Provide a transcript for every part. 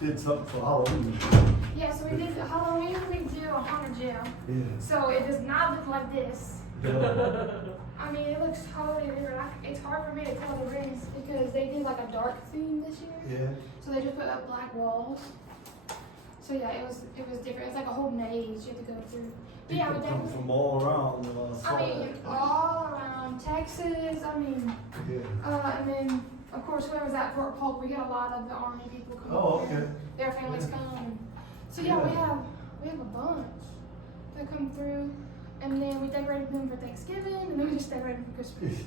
did something for Halloween. Yeah, so we did Halloween, we do a haunted jail. Yeah. So it does not look like this. I mean, it looks totally different. It's hard for me to tell the difference because they did like a dark theme this year. Yeah. So they just put up black walls. So yeah, it was different. It's like a whole maze you have to go through. But yeah, People we come definitely. from all around. I mean, all around Texas. I mean, Yeah. and then of course whoever's at Fort Polk, we get a lot of the Army people come. Oh, up there. okay. Their families come. So yeah, we have a bunch that come through, and then we decorated them for Thanksgiving, and then we just decorated them for Christmas.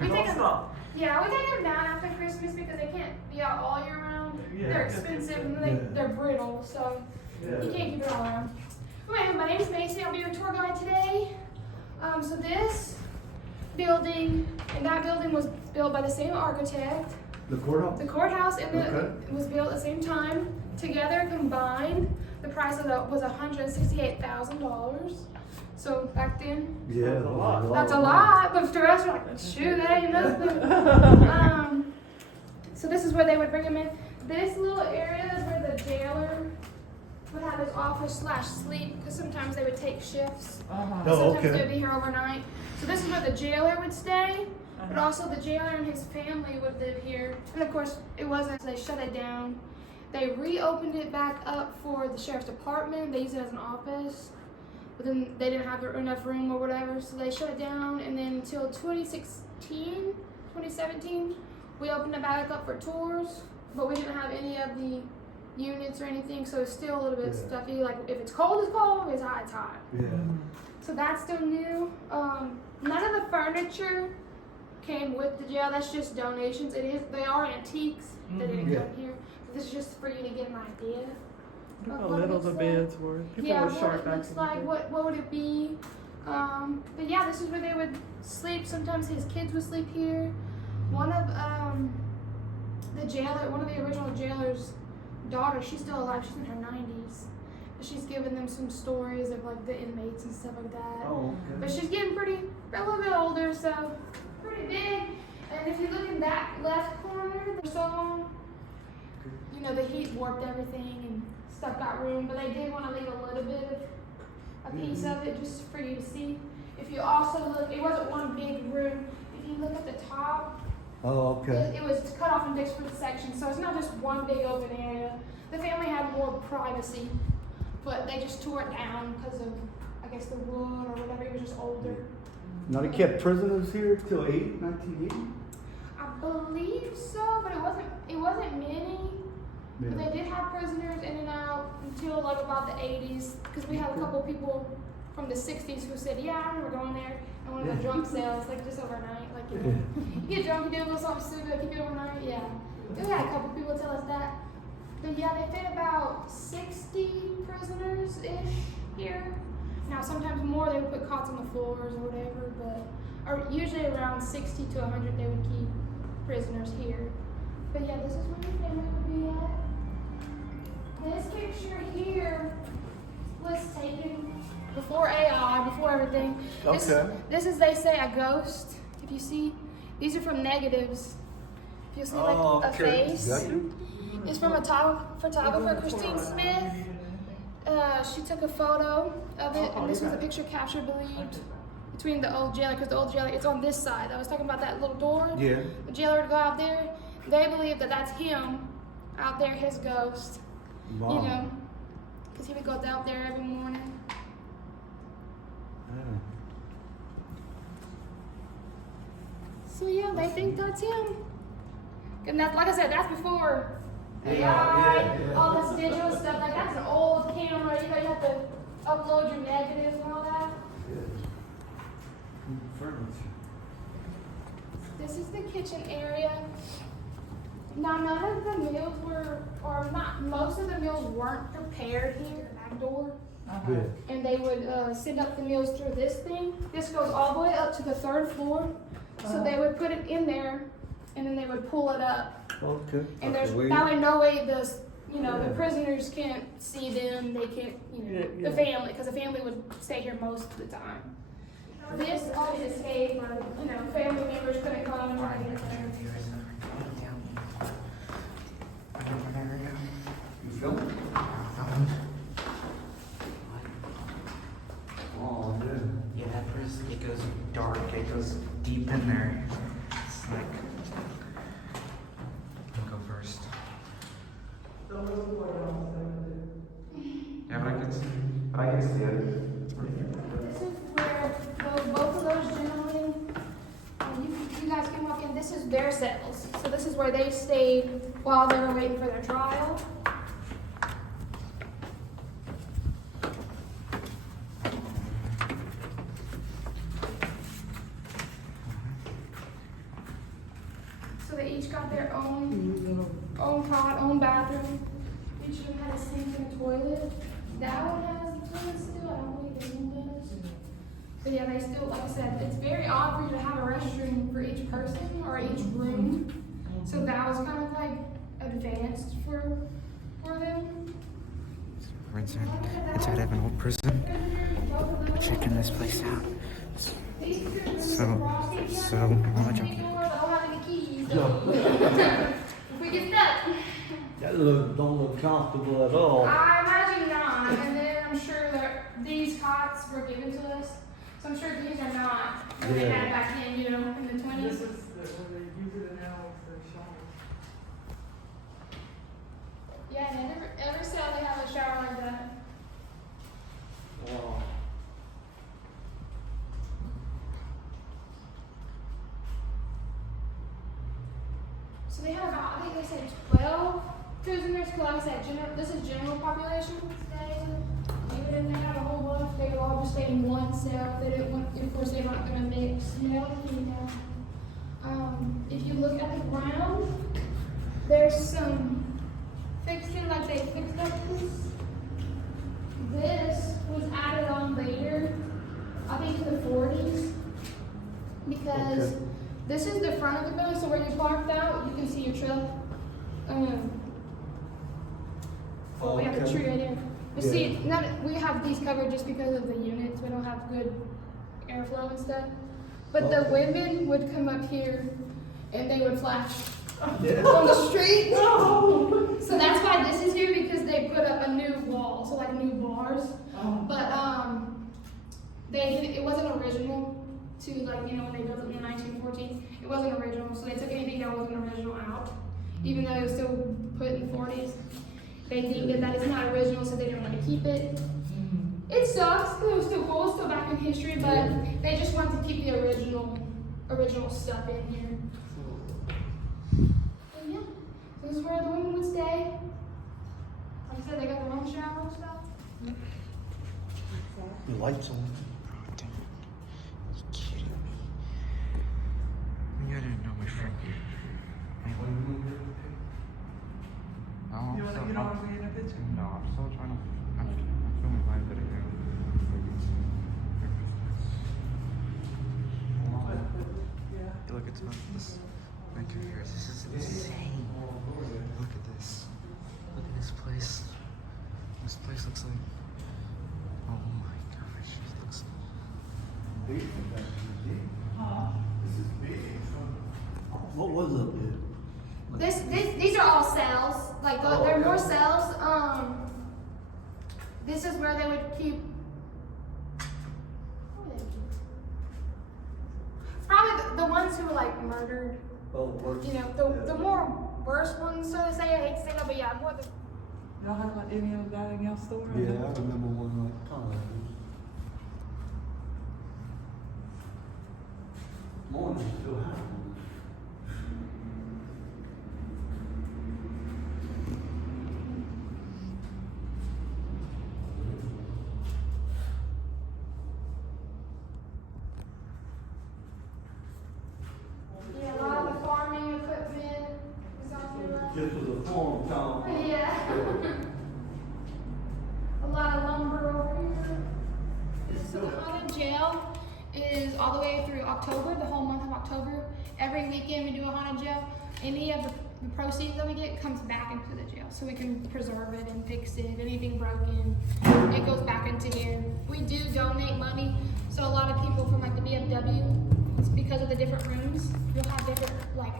We take them, yeah, we take them down after Christmas because they can't be out all year round. Yeah. They're expensive and they're brittle, so you can't keep it all around. Anyway, my name is Macy. I'll be your tour guide today. So this building and that building was built by the same architect. The courthouse? The courthouse and Okay. it was built at the same time. Together combined, the price of that was $168,000. So back then, Yeah, That's a lot. that's a lot, but to us, we're like, shoot, that ain't nothing. So this is where they would bring them in. This little area is where the jailer would have his office / sleep, because sometimes they would take shifts. Uh-huh. Oh, Sometimes okay. they'd be here overnight. So this is where the jailer would stay, but also the jailer and his family would live here. And of course, it wasn't, so they shut it down. They reopened it back up for the sheriff's department. They used it as an office, but then they didn't have enough room or whatever, so they shut it down. And then until 2017, we opened it back up for tours, but we didn't have any of the units or anything, so it's still a little bit stuffy. Like if it's cold, it's cold. If it's hot, it's hot. Yeah. So that's still new. None of the furniture came with the jail. That's just donations. They are antiques. They didn't Yeah. come here. This is just for you to get an idea. Look of how what it little the looks beds were. People Yeah, were what short it back looks in the like. day. What would it be? But yeah, this is where they would sleep. Sometimes his kids would sleep here. One of the original jailer's daughter, she's still alive. She's in her 90s. She's given them some stories of like the inmates and stuff like that. Oh, But okay. she's getting a little bit older, so pretty big. And if you look in that left corner, there's some, the heat warped everything and stuff got ruined, but they did want to leave a little bit of a piece of it just for you to see. If you also look, it wasn't one big room. If you look at the top, Oh, okay. it was cut off in different sections, so it's not just one big open area. The family had more privacy, but they just tore it down because of, I guess, the wood or whatever. It was just older. Now they kept prisoners here till 1980? I believe so, but it wasn't many. But they did have prisoners in and out until like about the 80s, because we had a couple people from the 60s who said, yeah, I remember going there and one of the drunk cells, like just overnight. Like, you get drunk, you do a little something stupid, keep it overnight. Yeah. We had a couple people tell us that. But yeah, they fit about 60 prisoners-ish here. Now, sometimes more, they would put cots on the floors or whatever, or usually around 60 to 100 they would keep prisoners here. But yeah, this is where your family would be at. This picture here was taken before AI, before everything. This is, they say, a ghost. If you see, these are from negatives. If you see like a face. It's from a photographer, Christine Smith. She took a photo of it, and this was a picture captured, believed, between the old jailer, because the old jailer, it's on this side. I was talking about that little door. Yeah. The jailer would go out there. They believe that that's him out there, his ghost. Wow. Because he would go out there every morning. Yeah. So yeah, they think that's him. And that, like I said, that's before AI, all this digital stuff. Like that's an old camera. You have to upload your negatives and all that. Furniture. This is the kitchen area. Now, none of the meals most of the meals weren't prepared here, back door. And they would send up the meals through this thing. This goes all the way up to the 3rd floor. So they would put it in there, and then they would pull it up. Okay. And there's that way, no way the prisoners can't see them. They can't, the family, because the family would stay here most of the time. This always escaped, or family members couldn't come and try to get there. Nope. Found. Oh, dude. Yeah, that prison, it goes dark, it goes deep in there. It's like, I'll go first. Yeah, but I can see it. This is where both of those gentlemen, you guys can walk in. This is their cells. So this is where they stayed while they were waiting for their trial. So they each got their own cot, own bathroom. Each of them had a sink and a toilet. That one has a toilet still. I don't believe this one does. But yeah, they still, like I said, it's very odd for you to have a restroom for each person or each room. So that was kind of like advanced for them. We're inside of an old prison. Checking this place out. So, how much We don't have any keys. If we get stuck. That don't look comfortable at all. I imagine not. And then I'm sure that these cots were given to us. So I'm sure these are not what they had back then, you know, in the 20s. This is where they use it now for showers. Yeah, and every cell they have a shower like that. Wow. So they have about, I think they said 12 prisoners. Because like I said, this is general population today. They didn't have a whole bunch. They would all just stay in one cell. They didn't want, of course, they're not going to mix male and female. If you look at the ground, there's some fixture, like they fixed up this. This was added on later, I think in the 40s, because this is the front of the building, so where you parked out, you can see your truck. We have a tree right there. You see, we have these covered just because of the units. We don't have good airflow and stuff. But the women would come up here and they would flash on the street. So that's why this is here, because they put up a new wall, so like new bars. But it wasn't original to, like, you know, when they built it in 1914. It wasn't original, so they took anything that wasn't original out, even though it was still put in the 40s. They deemed it that it's not original, so they didn't want to keep it. It sucks because it was still cool, still back in history, but they just want to keep the original stuff in here. And yeah, so this is where the women would stay. Like I said, they got their own shower and stuff. The lights on. Damn. You kidding me? I didn't know my friend here. No, You want to get on in a picture? No, I'm still trying to. I'm filming my video. Yeah. Look, it's not this. Right here. This is insane. Look at this. Look at this place. This place looks like. Oh my gosh, it looks. This is big. What was up there? These are all cells. Like they're more cells. This is where they would keep. Probably the ones who were like murdered. Oh, worse. You know, the more worst ones, so to say. I hate to say that, but yeah, more the. Y'all have like any of that in your store? Yeah, I remember one like kind of like this. Morning still have one. Yeah, a lot of the farming equipment is on here. This was a farm town. Yeah. A lot of lumber over here. So the haunted jail is all the way through October, the whole month of October. Every weekend we do a haunted jail. Any of the proceeds that we get comes back into the jail, so we can preserve it and fix it. Anything broken, it goes back into here. We do donate money, so a lot of people from like the BFW, it's because of the different rooms, we'll have different like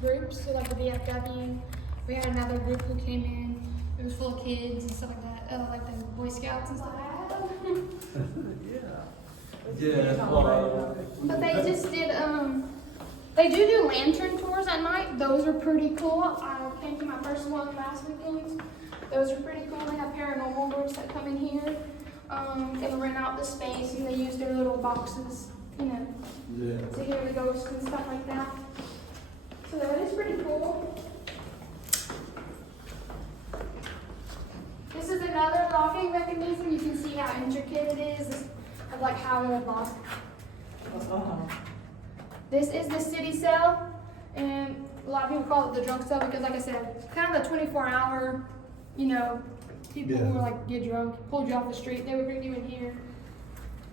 groups. So like the BFW, we had another group who came in. It was full of kids and stuff like that, like the Boy Scouts and stuff like that. Yeah, But they just did, they do lantern tours at night. Those are pretty cool. I came to my first one last weekend. Those are pretty cool. They have paranormal groups that come in here and rent out the space, and they use their little boxes, you know, to hear the ghosts and stuff like that. So that is pretty cool. This is another locking mechanism. You can see how intricate it is, of like how they're locked. This is the city cell, and a lot of people call it the drunk cell because, like I said, kind of the 24-hour, you know, people who are like get drunk, pulled you off the street, they would bring you in here.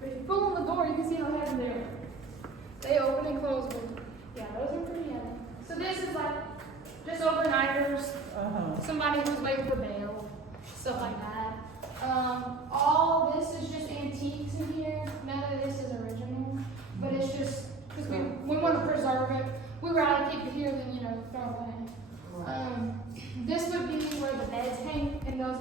But if you pull on the door, you can see how they have them there. They open and close them. Yeah, those are pretty heavy. So this is like just overnighters, somebody who's waiting for bail, stuff like that. All this is just antiques in here. None of this is original, but it's just because we want to preserve it. We rather keep it here than, you know, throw it away. This would be where the beds hang, and those